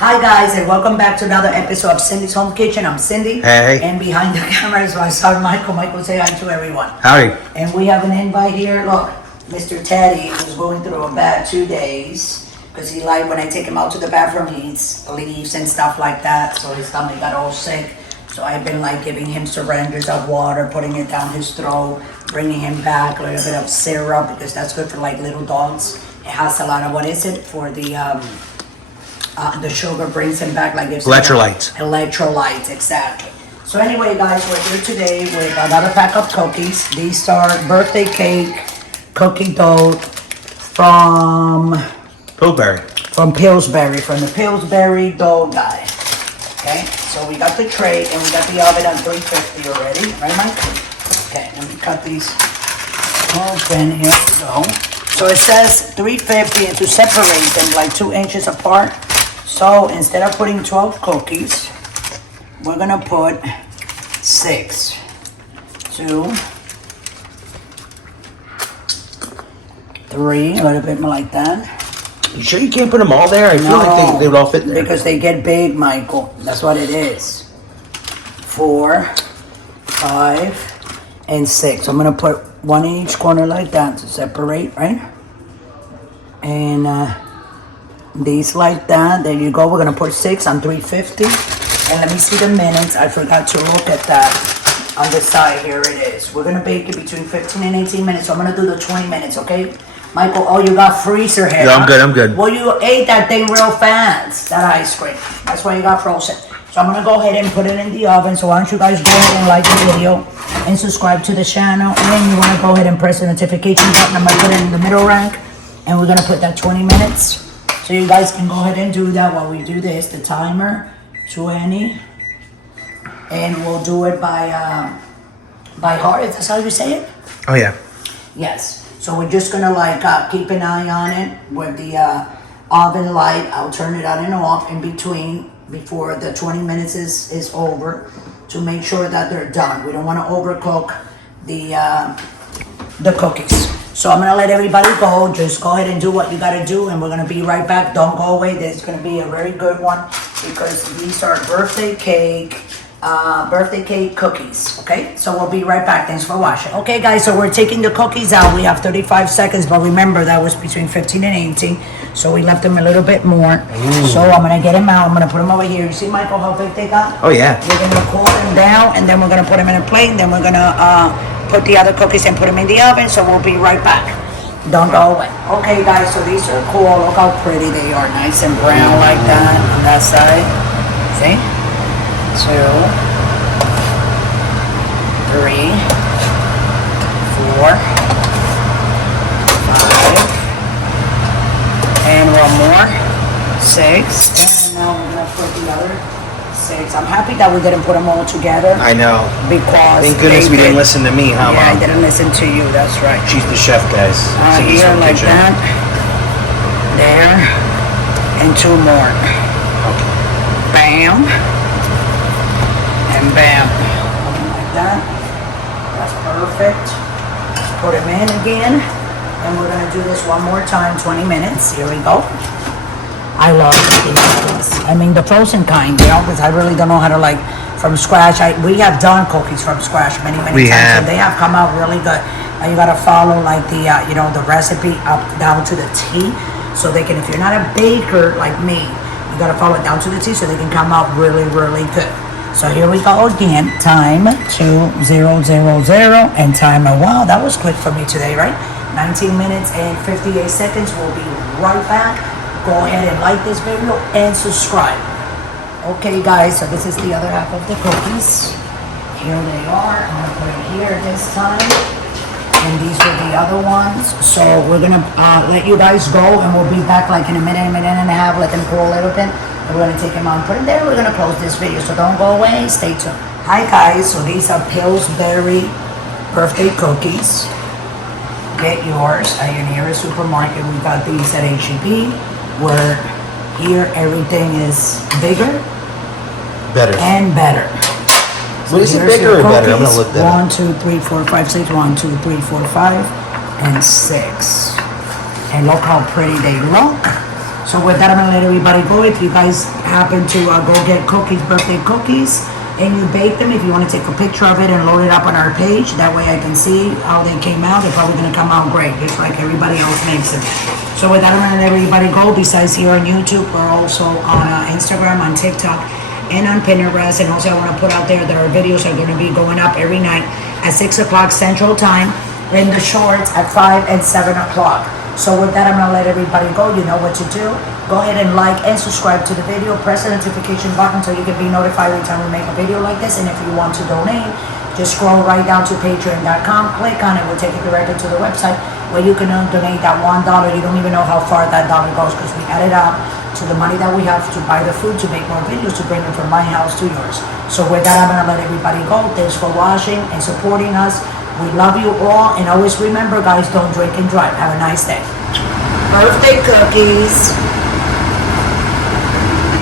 Hi guys, and welcome back to another episode of Cindy's Home Kitchen. I'm Cindy. Hey. And behind the camera is my son Michael. Michael, say hi to everyone. Howdy. And we have an invite here. Look, Mr. Teddy, who's going through a bad 2 days because he when I take him out to the bathroom, he eats leaves and stuff like that. So his stomach got all sick. So I've been giving him syringes of water, putting it down his throat, bringing him back a little bit of syrup because that's good for little dogs. It has a lot of, what is it, for the sugar brings him back Electrolytes. Electrolytes, exactly. So anyway, guys, we're here today with another pack of cookies. These are birthday cake cookie dough from Pillsbury. From the Pillsbury dough guy. Okay, so we got the tray and we got the oven on 350 already, right, Mike? Okay, let me cut these open. Here we go. So it says 350 and to separate them 2 inches apart. So instead of putting 12 cookies, we're gonna put 6, 2, 3, a little bit more like that. You sure you can't put them all there? I feel like they would all fit there. Because they get big, Michael. That's what it is. 4, 5, and 6. I'm gonna put 1 in each corner like that to separate, right? And these like that. There you go. We're gonna put 6 on 350. And let me see the minutes. I forgot to look at that on the side. Here it is. We're gonna bake it between 15 and 18 minutes. So I'm gonna do the 20 minutes, okay? Michael, oh, you got freezer here. Yeah, I'm good. Well, you ate that thing real fast, that ice cream. That's why you got frozen. So I'm gonna go ahead and put it in the oven. So why don't you guys go ahead and like the video and subscribe to the channel. And then you wanna go ahead and press the notification button. I'm gonna put it in the middle rack. And we're gonna put that 20 minutes. So you guys can go ahead and do that while we do this. The timer, 20. And we'll do it by heart, if that's how you say it? Oh, yeah. Yes. So we're just gonna keep an eye on it with the oven light. I'll turn it on and off in between before the 20 minutes is over to make sure that they're done. We don't want to overcook the cookies. So I'm gonna let everybody go. Just go ahead and do what you gotta do, and we're gonna be right back. Don't go away. This is gonna be a very good one because these are birthday cake cookies. Okay, so we'll be right back. Thanks for watching. Okay, guys, so we're taking the cookies out. We have 35 seconds, but remember that was between 15 and 18, so we left them a little bit more. So I'm gonna get them out. I'm gonna put them over here. You see, Michael, how big they got? Oh, yeah. We're gonna cool them down, and then we're gonna put them in a plate, and then we're gonna put the other cookies and put them in the oven. So we'll be right back. Don't go away. Okay, guys, so these are cool. Look how pretty they are, nice and brown like that on that side. See? 2, 3, 4, 5, and 1 more, 6, and now we're gonna put the other 6. I'm happy that we didn't put them all together. I know. Because thank goodness we didn't listen to me, huh, yeah, Mom? I didn't listen to you. That's right. She's the chef, guys. Here like kitchen. That. There, and 2 more. Okay. Bam. And bam. Something like that. That's perfect. Let's put them in again. And we're going to do this one more time, 20 minutes. Here we go. I love these. I mean, the frozen kind, because I really don't know how to from scratch. We have done cookies from scratch many times. And they have come out really good. You got to follow the recipe up down to the T. So they can, if you're not a baker like me, you got to follow it down to the T so they can come out really, really good. So here we go again. Time 2000 and timer. Wow, that was quick for me today, right? 19 minutes and 58 seconds. We'll be right back. Go ahead and like this video and subscribe. Okay, guys, so this is the other half of the cookies. Here they are. I'm gonna put it here this time. And these are the other ones. So we're gonna let you guys go, and we'll be back in a minute and a half. Let them cool a little bit. We're gonna take them out and put them there. We're gonna close this video, so don't go away. Stay tuned. Hi guys, so these are Pillsbury birthday cookies. Get yours at your nearest supermarket. We got these at H-E-B, where here everything is bigger, better. So what is it, bigger or better? I'm gonna look that up. 1, 2, 3, 4, 5, 6. 1, 2, 3, 4, 5, and 6. And look how pretty they look. So with that, I'm gonna let everybody go. If you guys happen to go get cookies, birthday cookies, and you bake them, if you want to take a picture of it and load it up on our page, that way I can see how they came out. They're probably gonna come out great, just like everybody else makes them. So with that, I'm gonna let everybody go. Besides here on YouTube, we're also on Instagram, on TikTok, and on Pinterest. And also I want to put out there that our videos are going to be going up every night at 6 o'clock Central Time, in the shorts at 5 and 7 o'clock. So with that, I'm going to let everybody go. You know what to do. Go ahead and like and subscribe to the video. Press the notification button so you can be notified every time we make a video like this. And if you want to donate, just scroll right down to patreon.com. Click on it. We'll take you directly to the website where you can donate that $1. You don't even know how far that dollar goes because we add it up to the money that we have to buy the food to make more videos to bring it from my house to yours. So with that, I'm going to let everybody go. Thanks for watching and supporting us. We love you all, and always remember, guys, don't drink and drive. Have a nice day. Birthday cookies.